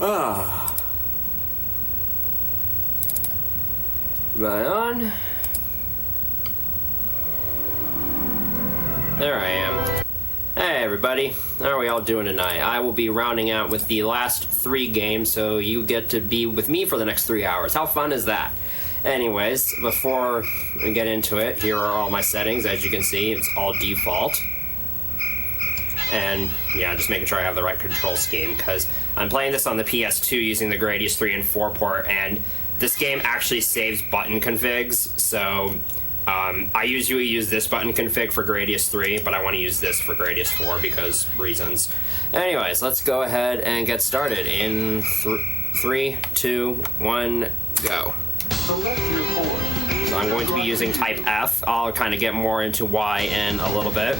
Ah. Right on. There I am. Hey everybody, how are we all doing tonight? I will be rounding out with the last 3 games, so you get to be with me for the next 3 hours. How fun is that? Anyways, before we get into it, here are all my settings. As you can see, it's all default. And yeah, just making sure I have the right control scheme, because I'm playing this on the PS2 using the Gradius 3 and 4 port, and this game actually saves button configs, so I usually use this button config for Gradius 3, but I want to use this for Gradius 4 because reasons. Anyways, let's go ahead and get started in 3, 2, 1, go. So I'm going to be using type F. I'll kind of get more into Y in a little bit.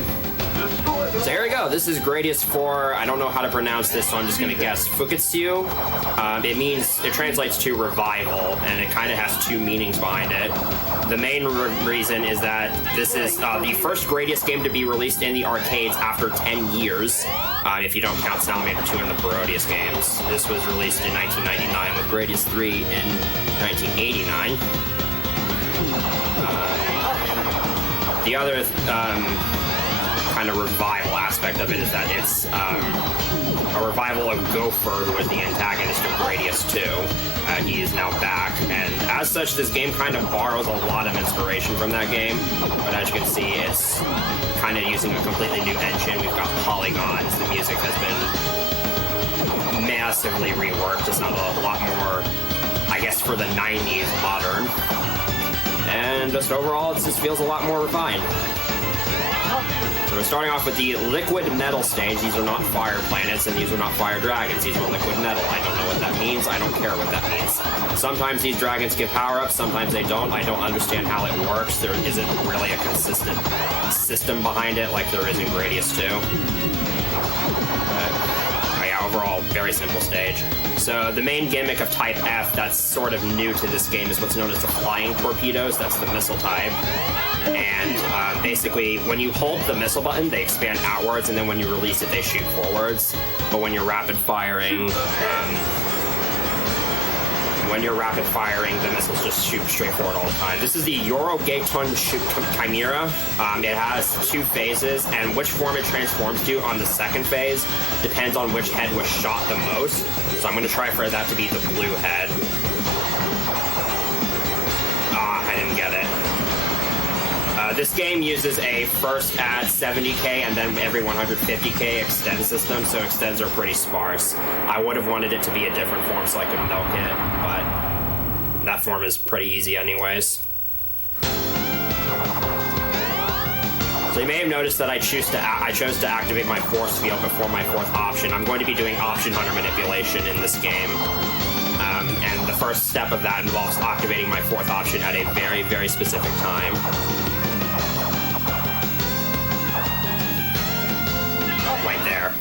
So here we go. This is Gradius IV. I don't know how to pronounce this, so I'm just going to guess Fukitsu. It translates to revival, and it kind of has 2 meanings behind it. The main reason is that this is the first Gradius game to be released in the arcades after 10 years, if you don't count Salamander 2 and the Parodius games. This was released in 1999 with Gradius 3 in 1989. The other kind of revival aspect of it is that it's a revival of Gopher, who was the antagonist of Gradius 2. He is now back, and as such, this game kind of borrows a lot of inspiration from that game, but as you can see, it's kind of using a completely new engine. We've got polygons, the music has been massively reworked to sound a lot more, I guess, for the 90s modern, and just overall, it just feels a lot more refined. So we're starting off with the liquid metal stage. These are not fire planets, and these are not fire dragons. These are liquid metal. I don't know what that means. I don't care what that means. Sometimes these dragons give power-ups, sometimes they don't. I don't understand how it works. There isn't really a consistent system behind it like there is in Gradius 2. Yeah, overall, very simple stage. So the main gimmick of Type F that's sort of new to this game is what's known as the flying torpedoes. That's the missile type. And basically, when you hold the missile button, they expand outwards, and then when you release it, they shoot forwards. But when you're rapid firing, the missiles just shoot straight forward all the time. This is the Eurogaton Chimera. It has 2 phases, and which form it transforms to on the second phase depends on which head was shot the most. So I'm going to try for that to be the blue head. I didn't get it. This game uses a first at 70k and then every 150k extend system, so extends are pretty sparse. I would have wanted it to be a different form so I could milk it, but that form is pretty easy anyways. So you may have noticed that I chose to activate my force field before my 4th option. I'm going to be doing option hunter manipulation in this game. And the first step of that involves activating my 4th option at a very, very specific time. Right there.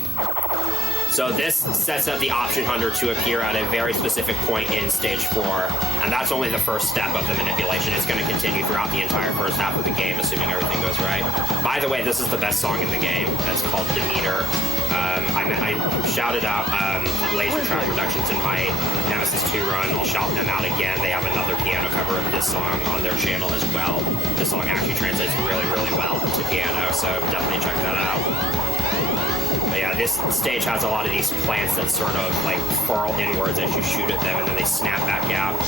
So this sets up the option hunter to appear at a very specific point in stage 4, and that's only the first step of the manipulation. It's going to continue throughout the entire first half of the game, assuming everything goes right. By the way, this is the best song in the game. It's called Demeter. I shouted out Laser Track Productions in my Nemesis 2 run. I'll shout them out again. They have another piano cover of this song on their channel as well. This song actually translates really, really well to piano, so definitely check that out. But yeah, this stage has a lot of these plants that sort of like furl inwards as you shoot at them, and then they snap back out.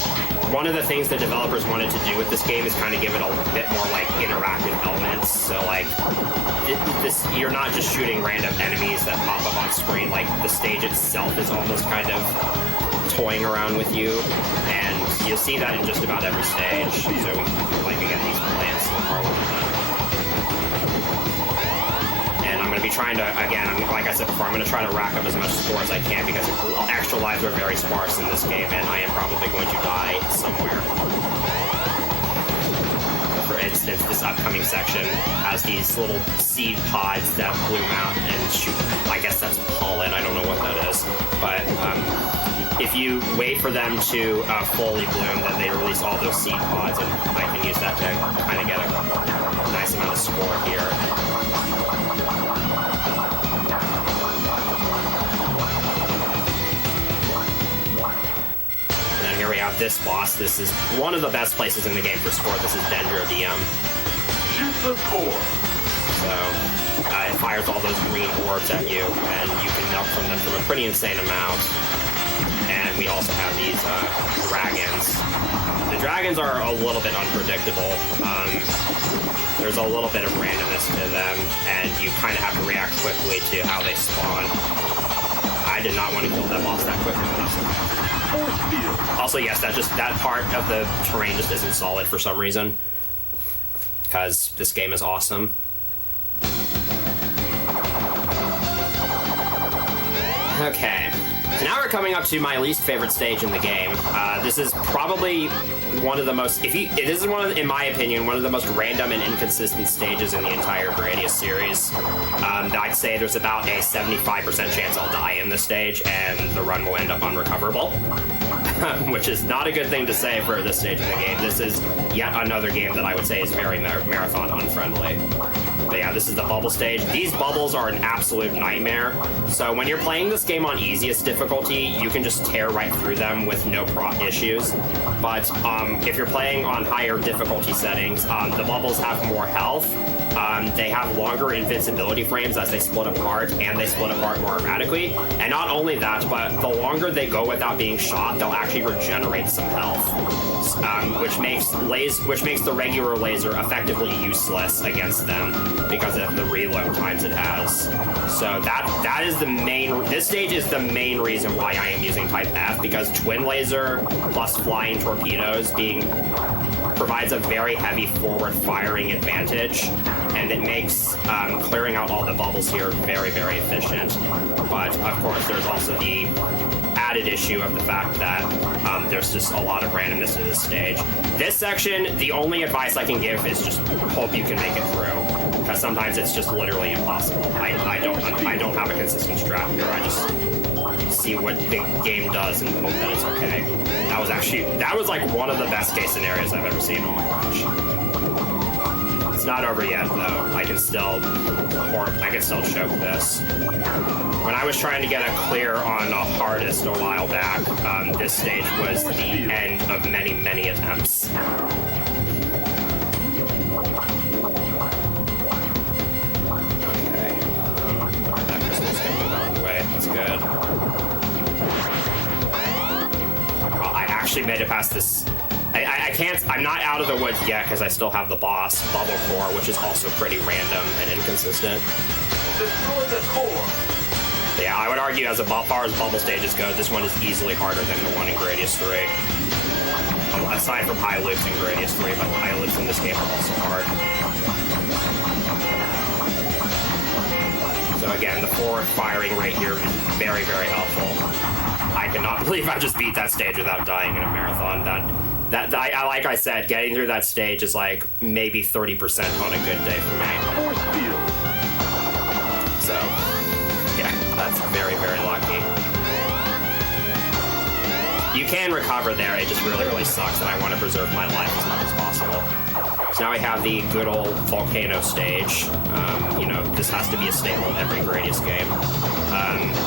One of the things the developers wanted to do with this game is kind of give it a bit more like interactive elements. So like you're not just shooting random enemies that pop up on screen. Like the stage itself is almost kind of toying around with you, and you'll see that in just about every stage. So like again, these plants are one of them. I'm going to be trying to, again, like I said before, I'm going to try to rack up as much score as I can because extra lives are very sparse in this game, and I am probably going to die somewhere. For instance, this upcoming section has these little seed pods that bloom out and shoot. I guess that's pollen. I don't know what that is. But if you wait for them to fully bloom, then they release all those seed pods, and I can use that to kind of get a nice amount of score here. have this boss. This is one of the best places in the game for score. This is Dendro DM. Shoot the core. So it fires all those green orbs at you, and you can melt from them from a pretty insane amount. And we also have these dragons. The dragons are a little bit unpredictable. There's a little bit of randomness to them, and you kind of have to react quickly to how they spawn. I did not want to kill that boss that quickly. Also, yes, that part of the terrain just isn't solid for some reason, because this game is awesome. Okay, so now we're coming up to my least favorite stage in the game. This is probably one of the most, in my opinion, one of the most random and inconsistent stages in the entire Gradius series. I'd say there's about a 75% chance I'll die in this stage, and the run will end up unrecoverable. Which is not a good thing to say for this stage in the game. This is yet another game that I would say is very marathon unfriendly. But yeah, this is the bubble stage. These bubbles are an absolute nightmare. So when you're playing this game on easiest difficulty, you can just tear right through them with no issues. But if you're playing on higher difficulty settings, the bubbles have more health. They have longer invincibility frames as they split apart, and they split apart more erratically. And not only that, but the longer they go without being shot, they'll actually regenerate some health, which makes the regular laser effectively useless against them because of the reload times it has. So that is the main. This stage is the main reason why I am using Type F, because Twin Laser plus Flying Torpedoes provides a very heavy forward firing advantage, and it makes clearing out all the bubbles here very, very efficient. But of course, there's also the added issue of the fact that there's just a lot of randomness to this stage. This section, the only advice I can give is just hope you can make it through, because sometimes it's just literally impossible. I don't have a consistent strat here. I just see what the game does and hope that it's okay. That was like one of the best case scenarios I've ever seen. Oh my gosh. It's not over yet though. I can still choke this. When I was trying to get a clear on a hardest a while back, this stage was the end of many, many attempts. Okay. That crystal's getting out of the way. That's good. Well, I actually made it past this. I can't. I'm not out of the woods yet because I still have the boss, Bubble Core, which is also pretty random and inconsistent. Destroy the core. Yeah, I would argue as far as bubble stages go, this one is easily harder than the one in Gradius 3. Aside from high loops in Gradius 3, but high loops in this game are also hard. So again, the forward firing rate here is very, very helpful. I cannot believe I just beat that stage without dying in a marathon. Like I said, getting through that stage is like maybe 30% on a good day for me. So, yeah, that's very, very lucky. You can recover there, it just really, really sucks, and I want to preserve my life as much as possible. So now we have the good old volcano stage. This has to be a staple in every Gradius game.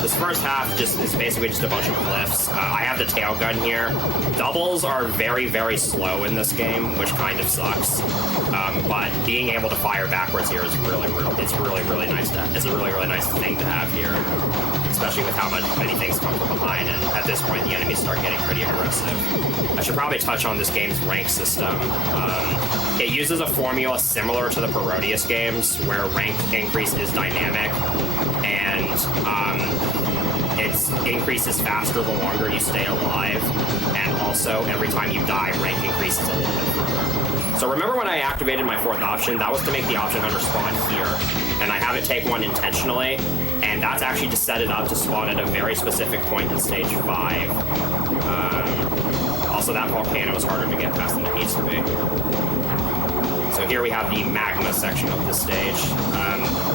This first half is basically just a bunch of cliffs. I have the tail gun here. Doubles are very, very slow in this game, which kind of sucks. But being able to fire backwards here is really, really nice. It's a really, really nice thing to have here, especially with how many things come from behind. And at this point, the enemies start getting pretty aggressive. I should probably touch on this game's rank system. It uses a formula similar to the Parodius games, where rank increase is dynamic, and it increases faster the longer you stay alive, and also every time you die, rank increases a little bit further. So remember when I activated my fourth option, that was to make the option hunter spawn here, and I have it take one intentionally, and that's actually to set it up to spawn at a very specific point in stage 5. Also, that volcano is harder to get past than it needs to be. So here we have the magma section of this stage.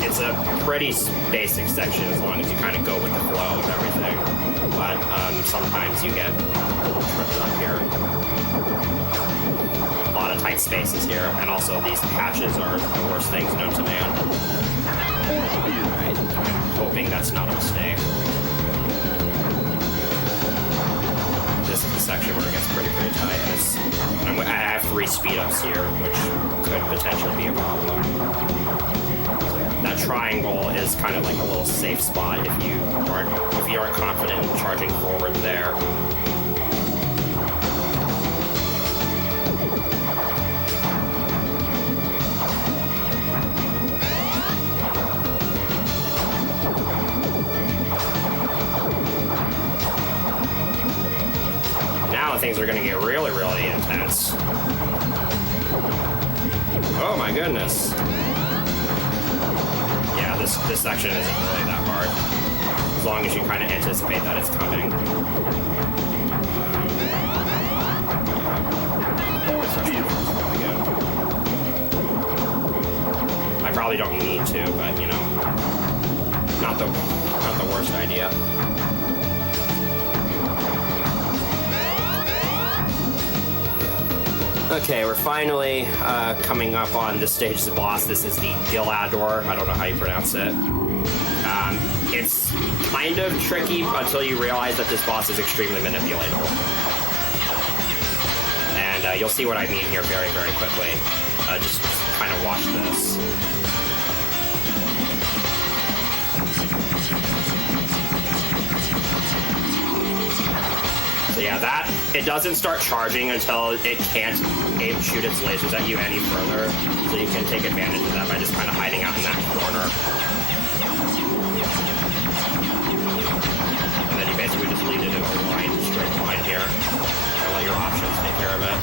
It's a pretty basic section as long as you kind of go with the flow of everything. But sometimes you get tripped up here. A lot of tight spaces here, and also these patches are the worst things known to man. Alright, hoping that's not a mistake. This section where it gets pretty tight. And I have 3 speed-ups here, which could potentially be a problem. That triangle is kind of like a little safe spot if you aren't confident in charging forward there. Now things are going to get really, really intense. Oh my goodness. Yeah, this section isn't really that hard, as long as you kind of anticipate that it's coming. I probably don't need to, but you know, not the worst idea. Okay, we're finally coming up on this stage of the boss. This is the Gilador. I don't know how you pronounce it. It's kind of tricky until you realize that this boss is extremely manipulatable. And you'll see what I mean here very, very quickly. Just kind of watch this. So yeah, it doesn't start charging until it can't shoot its lasers at you any further. So you can take advantage of that by just kind of hiding out in that corner. And then you basically just lead it in a straight line here. And let your options take care of it.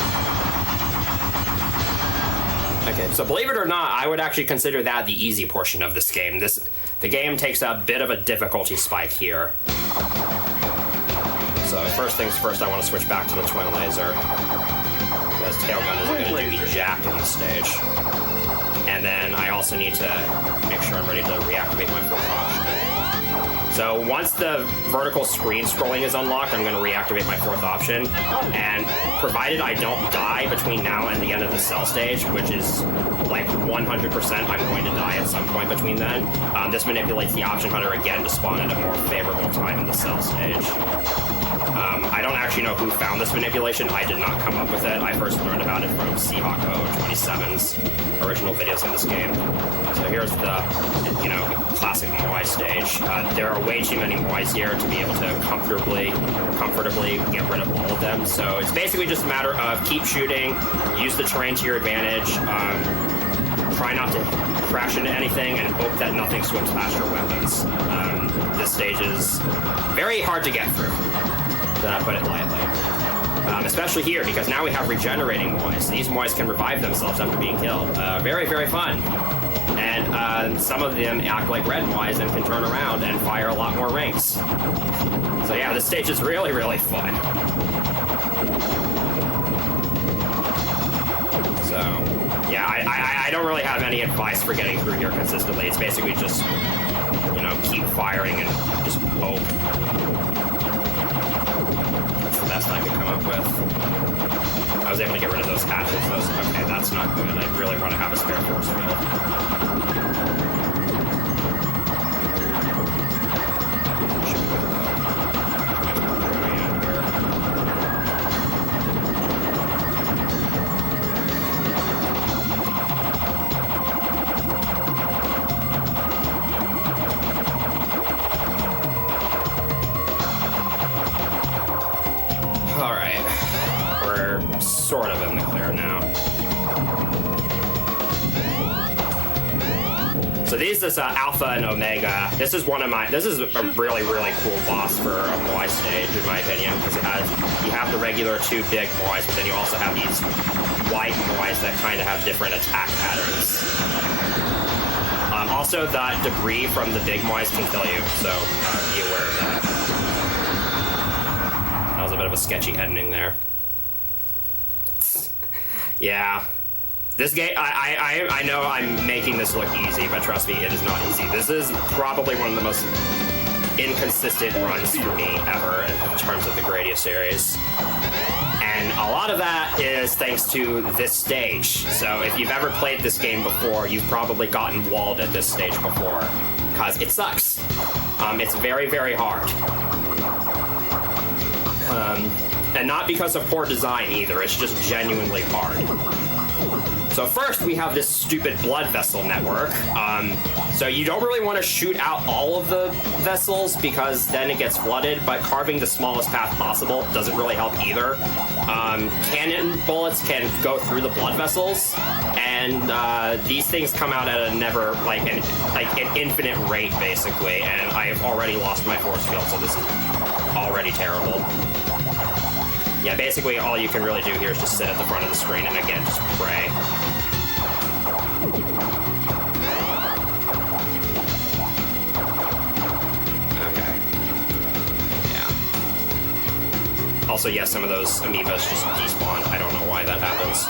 Okay, so believe it or not, I would actually consider that the easy portion of this game. The game takes a bit of a difficulty spike here. So first things first, I want to switch back to the twin laser. Because tail gun isn't going to do me jack in this stage. And then I also need to make sure I'm ready to reactivate my fourth option. So once the vertical screen scrolling is unlocked, I'm going to reactivate my fourth option. And provided I don't die between now and the end of the cell stage, which is like 100% I'm going to die at some point between then, this manipulates the option hunter again to spawn at a more favorable time in the cell stage. I don't actually know who found this manipulation. I did not come up with it. I first learned about it from Seahawk027's original videos in this game. So here's the, classic Moai stage. There are way too many Moais here to be able to comfortably get rid of all of them. So it's basically just a matter of keep shooting, use the terrain to your advantage, try not to crash into anything, and hope that nothing swims past your weapons. This stage is very hard to get through. Then I put it lightly. Especially here, because now we have regenerating Moais. These Moais can revive themselves after being killed. Very, very fun. And some of them act like red Moais and can turn around and fire a lot more rings. So yeah, this stage is really, really fun. So, yeah, I don't really have any advice for getting through here consistently. It's basically just, keep firing and just hope. Best I could come up with. I was able to get rid of those hatches. Okay, that's not good. I really want to have a spare force field. Alright, we're sort of in the clear now. So this Alpha and Omega. This is a really, really cool boss for a Moai stage, in my opinion, because you have the regular 2 big Moais, but then you also have these white Moais that kind of have different attack patterns. Also, the debris from the big Moais can kill you, so be aware of that. That was a bit of a sketchy ending there. Yeah. This game, I know I'm making this look easy, but trust me, it is not easy. This is probably one of the most inconsistent runs for me ever in terms of the Gradius series. And a lot of that is thanks to this stage. So if you've ever played this game before, you've probably gotten walled at this stage before, because it sucks. It's very, very hard. And not because of poor design either, it's just genuinely hard. So first we have this stupid blood vessel network. So you don't really want to shoot out all of the vessels because then it gets flooded, but carving the smallest path possible doesn't really help either. Cannon bullets can go through the blood vessels, and these things come out at a never, like an infinite rate, basically, and I have already lost my force field, so this is already terrible. Yeah, basically all you can really do here is just sit at the front of the screen and again, just pray. Okay. Yeah. Also, yes, some of those amoebas just despawn. I don't know why that happens.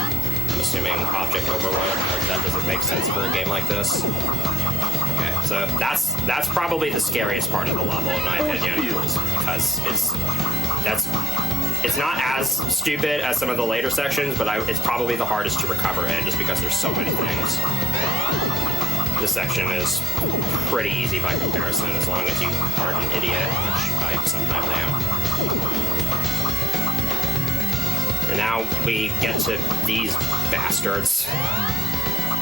I'm assuming object overload. That doesn't make sense for a game like this. Okay, so that's probably the scariest part of the level, in my opinion, because it's not as stupid as some of the later sections, but it's probably the hardest to recover in, just because there's so many things. This section is pretty easy by comparison, as long as you aren't an idiot, which I sometimes am. And now we get to these bastards.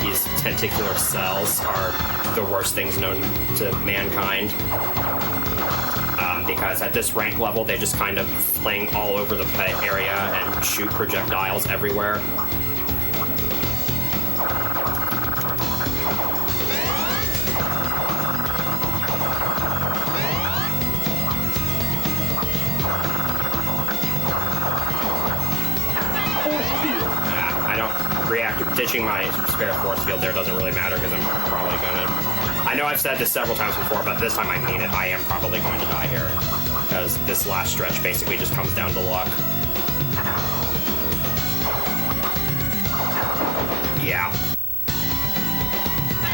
These tentacular cells are the worst things known to mankind. Because at this rank level, they just kind of fling all over the area and shoot projectiles everywhere. Ditching my spare force field there doesn't really matter because I'm probably gonna... I know I've said this several times before, but this time I mean it. I am probably going to die here because this last stretch basically just comes down to luck. Yeah.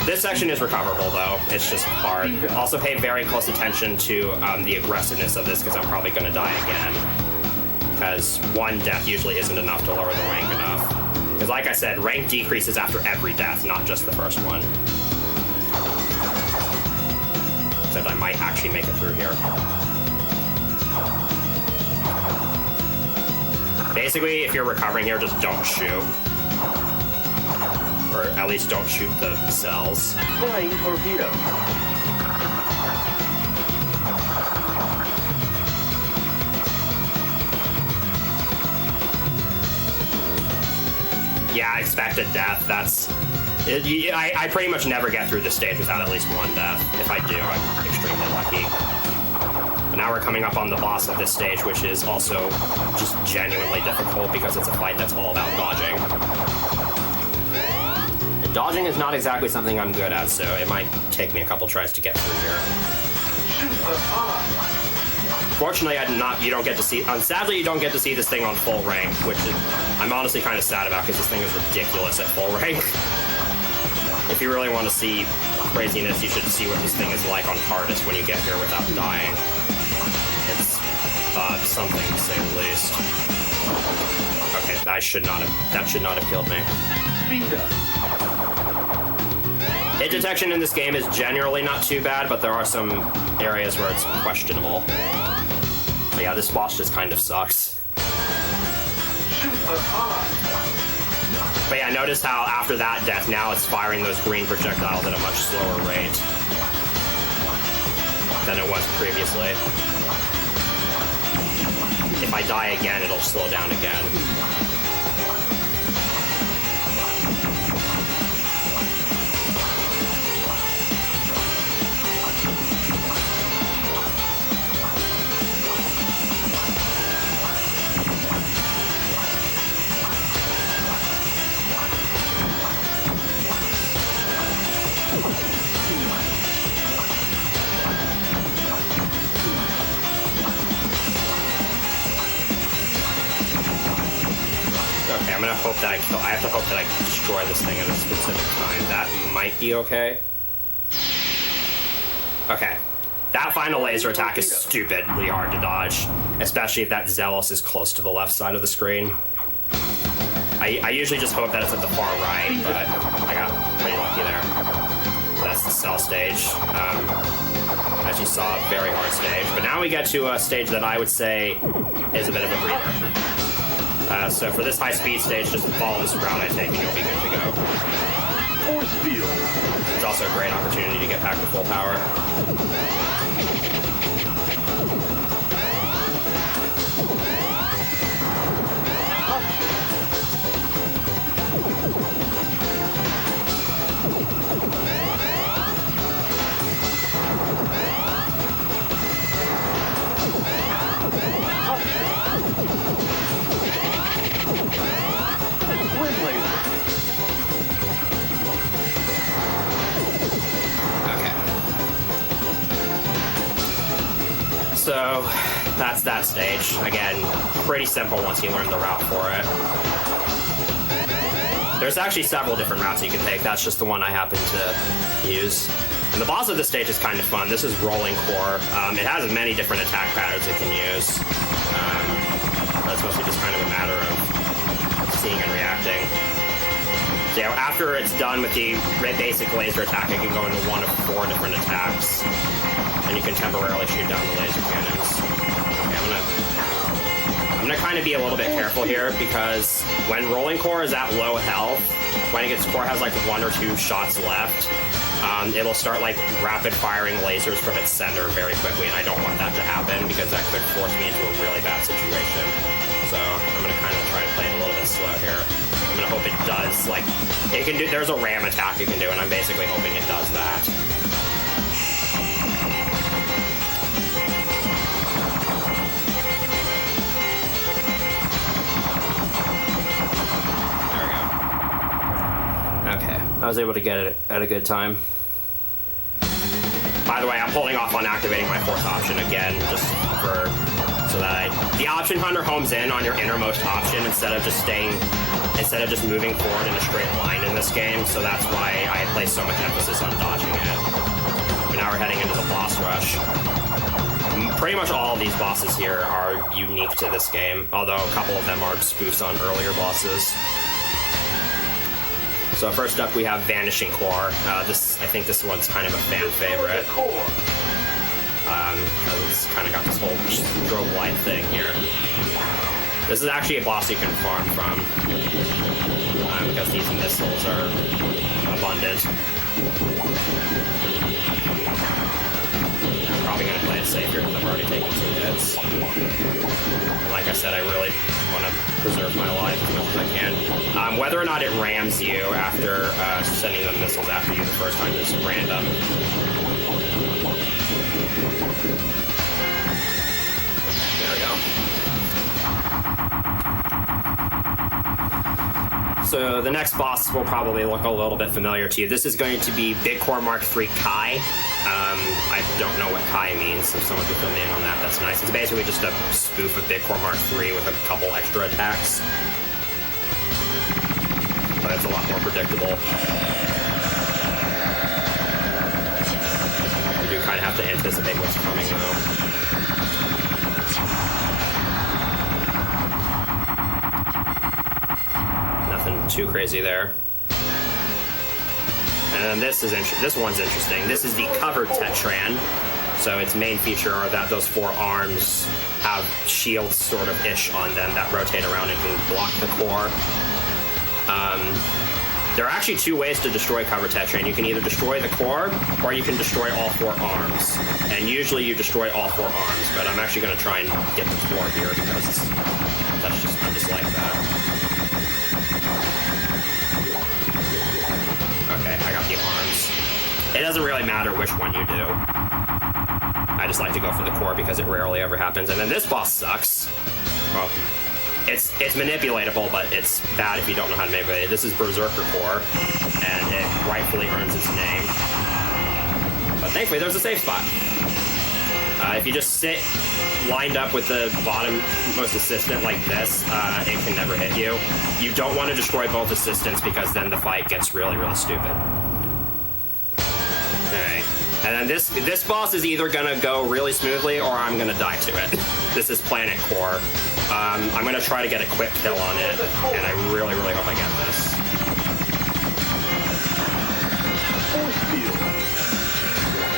This section is recoverable, though. It's just hard. Also pay very close attention to the aggressiveness of this because I'm probably going to die again. Because one death usually isn't enough to lower the rank enough. Because like I said, rank decreases after every death, not just the first one. Except I might actually make it through here. Basically, if you're recovering here, just don't shoot. Or at least don't shoot the cells. Flying torpedo. Yeah, I expected death. I pretty much never get through this stage without at least one death. If I do, I'm extremely lucky. But now we're coming up on the boss of this stage, which is also just genuinely difficult because it's a fight that's all about dodging. And dodging is not exactly something I'm good at, so it might take me a couple tries to get through here. Fortunately, you don't get to see... sadly, you don't get to see this thing on full rank, which I'm honestly kind of sad about because this thing is ridiculous at full rank. If you really want to see craziness, you should see what this thing is like on hardest when you get here without dying. It's something, to say the least. Okay, that should not have killed me. Speed up. Hit detection in this game is generally not too bad, but there are some areas where it's questionable. But yeah, this boss just kind of sucks. But yeah, notice how after that death, now it's firing those green projectiles at a much slower rate than it was previously. If I die again, it'll slow down again. Okay, I'm gonna hope that I have to hope that I can destroy this thing at a specific time. That might be okay. Okay. That final laser attack is stupidly hard to dodge, especially if that Zealous is close to the left side of the screen. I usually just hope that it's at the far right, but I got pretty lucky there. So that's the cell stage. I As you saw, a very hard stage. But now we get to a stage that I would say is a bit of a breather. So for this high-speed stage, just follow this route I take and you'll be good to go. Force field. It's also a great opportunity to get back to full power. So that's that stage. Again, pretty simple once you learn the route for it. There's actually several different routes you can take. That's just the one I happen to use. And the boss of this stage is kind of fun. This is Rolling Core. It has many different attack patterns it can use. That's mostly just kind of a matter of seeing and reacting. So yeah, after it's done with the basic laser attack, it can go into one of 4 different attacks. And you can temporarily shoot down the laser cannons. Okay, I'm gonna kind of be a little bit careful here because when Rolling Core is at low health, when its core has like 1 or 2 shots left, it'll start like rapid firing lasers from its center very quickly, and I don't want that to happen because that could force me into a really bad situation. So I'm gonna kind of try and play it a little bit slow here. I'm gonna hope it does, like, it can do, there's a ram attack it can do, and I'm basically hoping it does that. I was able to get it at a good time. By the way, I'm holding off on activating my 4th option again, just so that the option hunter homes in on your innermost option instead of just moving forward in a straight line in this game. So that's why I place so much emphasis on dodging it. But now we're heading into the boss rush. Pretty much all of these bosses here are unique to this game, although a couple of them are spoofs on earlier bosses. So first up, we have Vanishing Core. I think this one's kind of a fan favorite. Because it's kind of got this whole strobe light thing here. This is actually a boss you can farm from, because these missiles are abundant. I'm probably going to play it safe here because I've already taken 2 hits. And like I said, I really want to preserve my life as much as I can. Whether or not it rams you after sending the missiles after you the first time is random. There we go. So the next boss will probably look a little bit familiar to you. This is going to be Big Core Mark III Kai. I don't know what Kai means. If someone could fill me in on that, that's nice. It's basically just a spoof of Big Core Mark III with a couple extra attacks. But it's a lot more predictable. You do kind of have to anticipate what's coming, though. Nothing too crazy there. And then this one's interesting. This is the covered Tetran. So its main feature are that those 4 arms have shields sort of ish on them that rotate around and can block the core. There are actually 2 ways to destroy covered Tetran. You can either destroy the core or you can destroy all 4 arms. And usually you destroy all 4 arms, but I'm actually going to try and get the core here because I'm just like that. Okay, I got the arms. It doesn't really matter which one you do. I just like to go for the core because it rarely ever happens. And then this boss sucks. Well, it's manipulatable, but it's bad if you don't know how to manipulate it. This is Berserker Core, and it rightfully earns its name. But thankfully, there's a safe spot. If you just sit lined up with the bottom-most assistant like this, it can never hit you. You don't want to destroy both assistants because then the fight gets really, really stupid. Alright. And then this boss is either going to go really smoothly or I'm going to die to it. This is Planet Core. I'm going to try to get a quick kill on it, and I really, really hope I get this.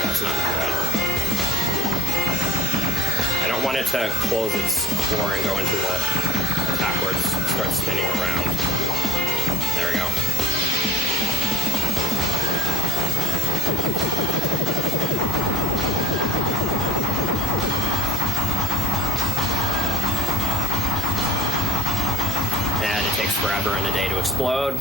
That's not good. to close its core and go into the attack where it starts spinning around. There we go. And it takes forever and a day to explode.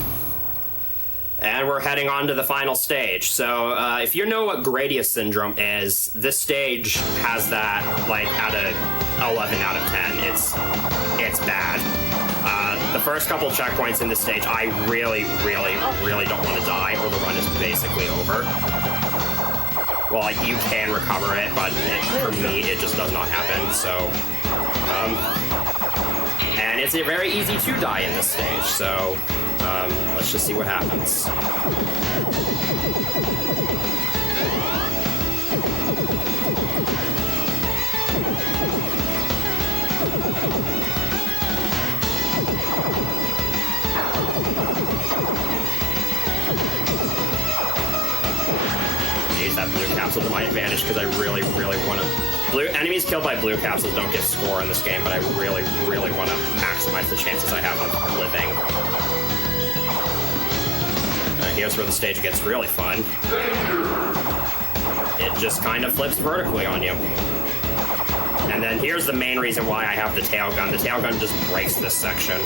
And we're heading on to the final stage. So if you know what Gradius syndrome is, this stage has that like at a 11 out of 10. It's bad. The first couple checkpoints in this stage, I really don't want to die, or the run is basically over. Well, like, you can recover it, but for me, it just does not happen. So, and it's very easy to die in this stage. So. Let's just see what happens. Use that blue capsule to my advantage because I really want to. Blue enemies killed by blue capsules don't get score in this game, but I really want to maximize the chances I have of living. Here's where the stage gets really fun. It just kind of flips vertically on you. And then here's the main reason why I have the tail gun. The tail gun just breaks this section.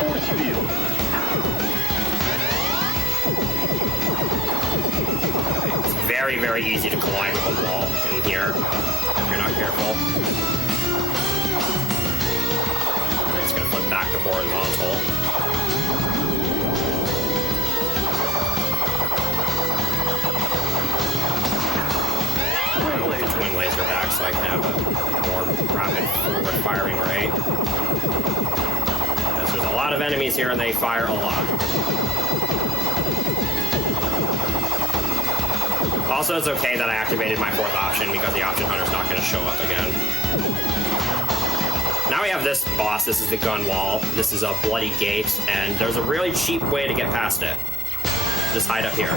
Force field. It's very easy to collide with a wall in here if you're not careful. Back to horizontal. Twin laser back so I can have a more rapid forward firing rate. Because there's a lot of enemies here and they fire a lot. Also, it's okay that I activated my fourth option because the option hunter's not going to show up again. Now we have this boss. This is the gun wall. This is a bloody gate, and there's a really cheap way to get past it. Just hide up here.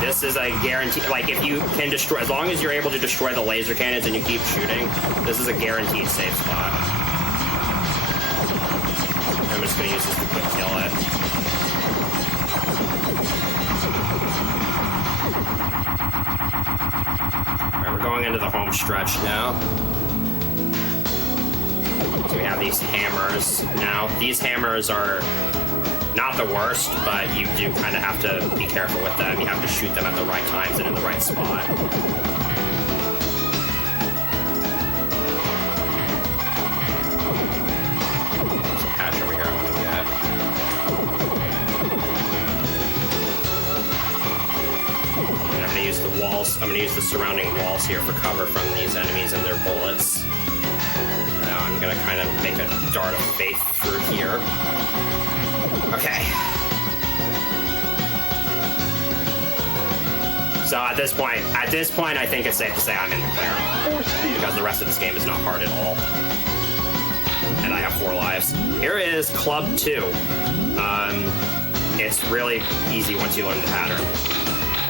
This is a guarantee. Like, if you can destroy, as long as you're able to destroy the laser cannons and you keep shooting, this is a guaranteed safe spot. I'm just going to use this to quick kill it. Alright, we're going into the home stretch now. So we have these hammers. Now, these hammers are not the worst, but you do kind of have to be careful with them. You have to shoot them at the right times and in the right spot. There's a hatch over here I want to get. And I'm going to use the walls. I'm going to use the surrounding walls here for cover from these enemies and their bullets. I'm gonna kind of make a dart of faith through here. Okay. So at this point, I think it's safe to say I'm in the clear. Because the rest of this game is not hard at all. And I have 4 lives. Here is Club 2. It's really easy once you learn the pattern.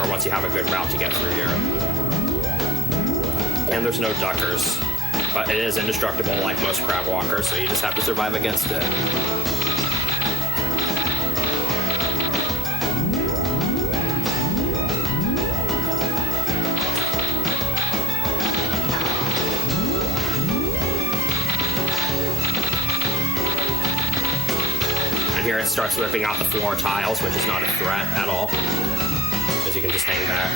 Or once you have a good route to get through here. And there's no duckers. But it is indestructible like most crab walkers, so you just have to survive against it. And here it starts ripping out the floor tiles, which is not a threat at all, because you can just hang back.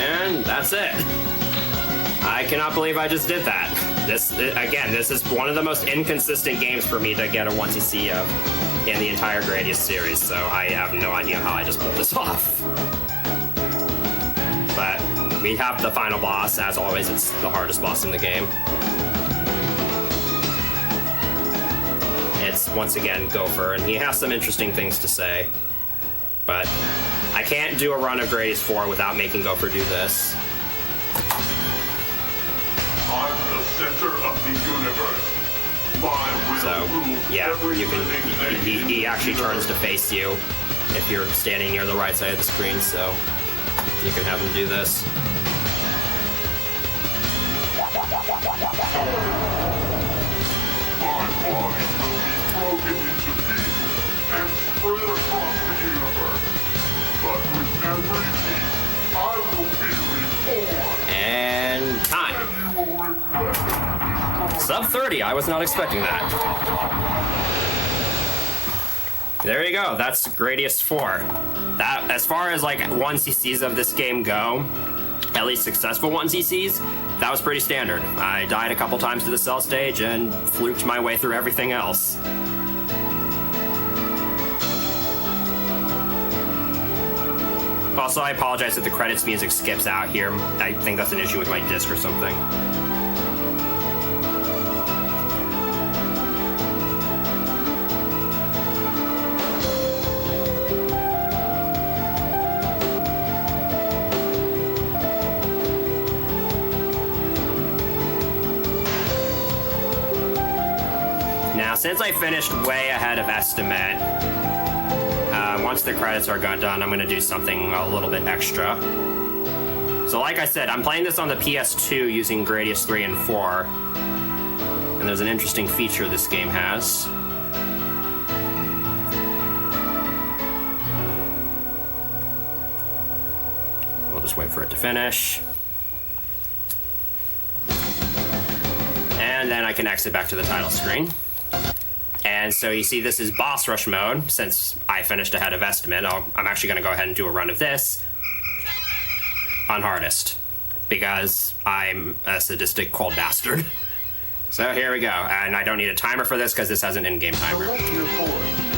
And that's it. I cannot believe I just did that. This is one of the most inconsistent games for me to get a 1cc of in the entire Gradius series, so I have no idea how I just pulled this off. But we have the final boss. As always, it's the hardest boss in the game. It's, once again, Gopher, and he has some interesting things to say. But I can't do a run of Gradius IV without making Gopher do this. I'm the center of the universe. My will So, rules yeah, every you can. living thing He in actually the turns to universe. face you if you're standing near the right side of the screen, so you can have him do this. My body will be broken into pieces and spread across the universe. But with every piece, I will be reborn. And time. And you will regret it. Sub 30. I was not expecting that. There you go. That's Gradius IV. That, as far as like 1cc's of this game go, at least successful 1cc's, that was pretty standard. I died a couple times to the cell stage and fluked my way through everything else. Also, I apologize if the credits music skips out here. I think that's an issue with my disc or something. Now, since I finished way ahead of estimate, once the credits are done, I'm going to do something a little bit extra. So like I said, I'm playing this on the PS2 using Gradius 3 and 4. And there's an interesting feature this game has. We'll just wait for it to finish. And then I can exit back to the title screen. And so you see this is boss rush mode. Since I finished ahead of estimate, I'm actually going to go ahead and do a run of this on hardest because I'm a sadistic cold bastard. So here we go. And I don't need a timer for this because this has an in-game timer.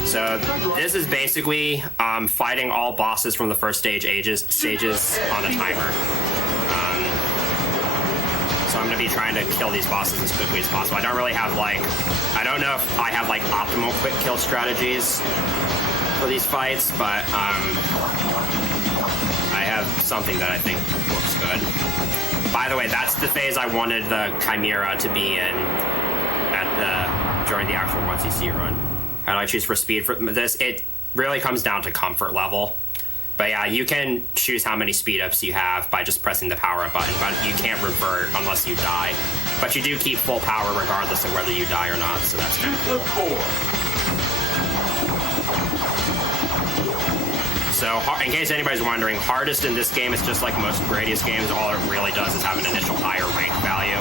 So this is basically fighting all bosses from the first stages on a timer. So I'm going to be trying to kill these bosses as quickly as possible. I don't really have I don't know if I have optimal quick kill strategies for these fights, but I have something that I think looks good. By the way, that's the phase I wanted the Chimera to be in during the actual 1cc run. How do I choose for speed for this? It really comes down to comfort level. But yeah, you can choose how many speed ups you have by just pressing the power up button, but you can't revert unless you die. But you do keep full power regardless of whether you die or not, so that's kind of cool. So, in case anybody's wondering, hardest in this game is just like most Gradius games. All it really does is have an initial higher rank value,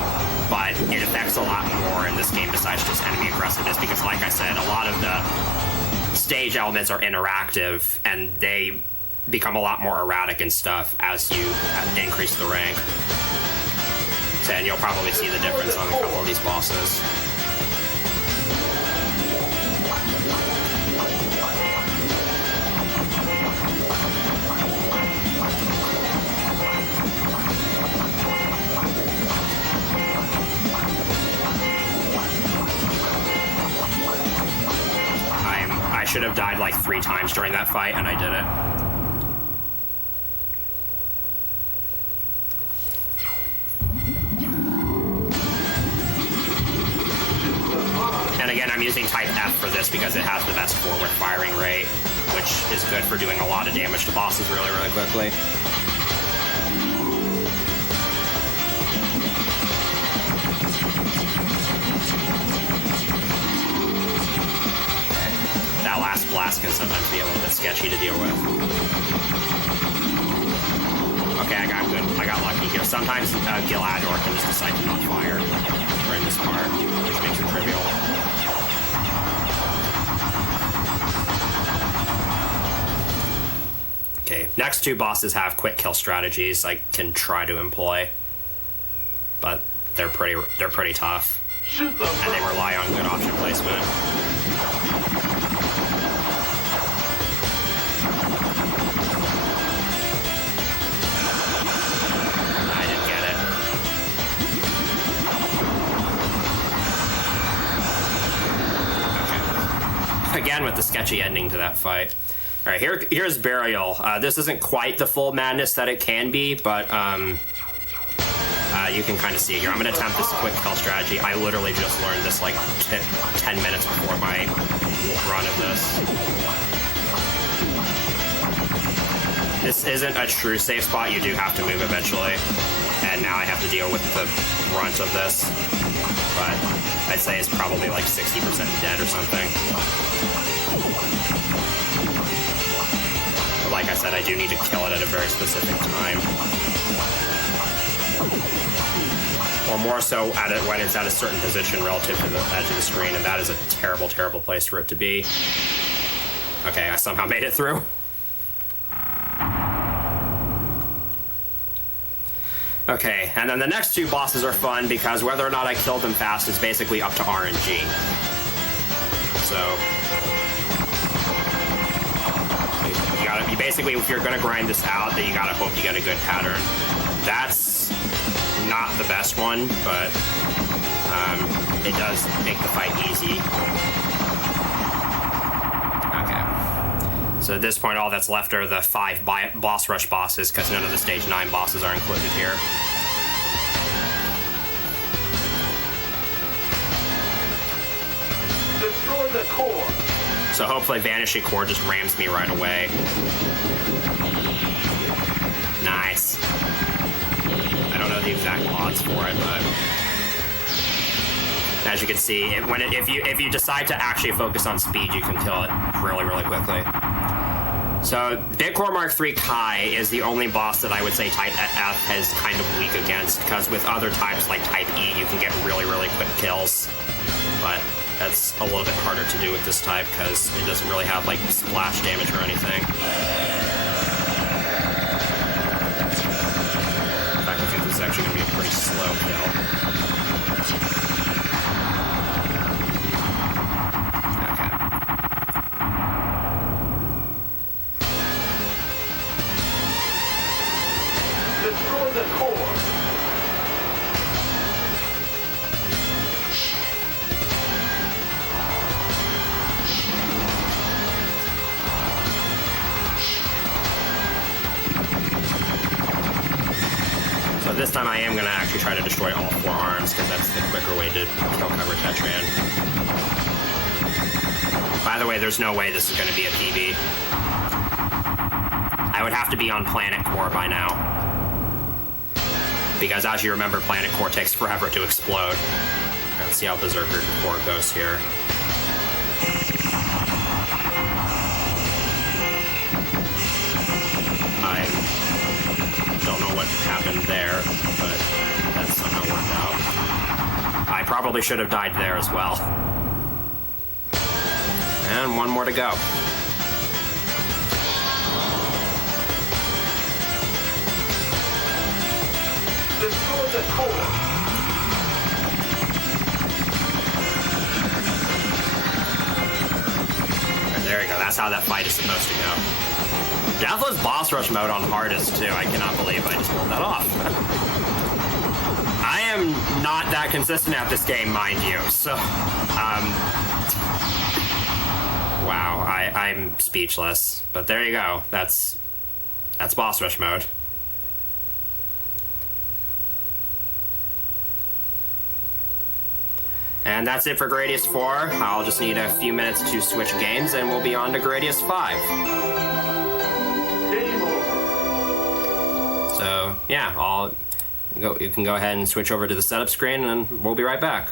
but it affects a lot more in this game besides just enemy aggressiveness, because like I said, a lot of the stage elements are interactive, and they become a lot more erratic and stuff as you increase the rank. And you'll probably see the difference on a couple of these bosses. I should have died like 3 times during that fight, and I did it. And again, I'm using type F for this because it has the best forward firing rate, which is good for doing a lot of damage to bosses really, really quickly. That last blast can sometimes be a little bit sketchy to deal with. Okay, I got lucky here. Sometimes Gilador can just decide to not fire during this part, which makes it trivial. Okay, next 2 bosses have quick kill strategies I can try to employ, but they're pretty tough, and they rely on good option placement. I didn't get it. Okay. Again with the sketchy ending to that fight. All right, here's Burial. This isn't quite the full madness that it can be, but you can kind of see it here. I'm going to attempt this quick kill strategy. I literally just learned this like 10 minutes before my run of this. This isn't a true safe spot. You do have to move eventually. And now I have to deal with the brunt of this. But I'd say it's probably like 60% dead or something. But like I said, I do need to kill it at a very specific time. Or more so when it's at a certain position relative to the edge of the screen, and that is a terrible, terrible place for it to be. Okay, I somehow made it through. Okay, and then the next two bosses are fun because whether or not I killed them fast is basically up to RNG. So you basically, if you're gonna grind this out, then you gotta hope you get a good pattern. That's not the best one, but it does make the fight easy. Okay. So at this point, all that's left are the 5 boss rush bosses, because none of the stage 9 bosses are included here. Destroy the core. So hopefully Vanishing Core just rams me right away. Nice. I don't know the exact odds for it, but as you can see, if you decide to actually focus on speed, you can kill it really, really quickly. So Bitcore Mark III Kai is the only boss that I would say Type F is kind of weak against, because with other types like Type E, you can get really, really quick kills. But that's a little bit harder to do with this type because it doesn't really have like splash damage or anything. In fact, I think this is actually going to be a pretty slow kill. Destroy the core. So this time I am going to actually try to destroy all 4 arms, because that's the quicker way to kill cover Tetran. By the way, there's no way this is going to be a PB. I would have to be on Planet Core by now. Because as you remember, Planet Core takes forever to explode. Let's see how Berserker Core goes here. I don't know what happened there, but that somehow worked out. I probably should have died there as well. And one more to go. Destroy the core. And there you go. That's how that fight is supposed to go. Deathless boss rush mode on hardest too. I cannot believe I just pulled that off. I am not that consistent at this game, mind you. So, wow, I'm speechless. But there you go. That's boss rush mode. And that's it for Gradius IV. I'll just need a few minutes to switch games, and we'll be on to Gradius V. Game over. So, yeah, you can go ahead and switch over to the setup screen, and we'll be right back.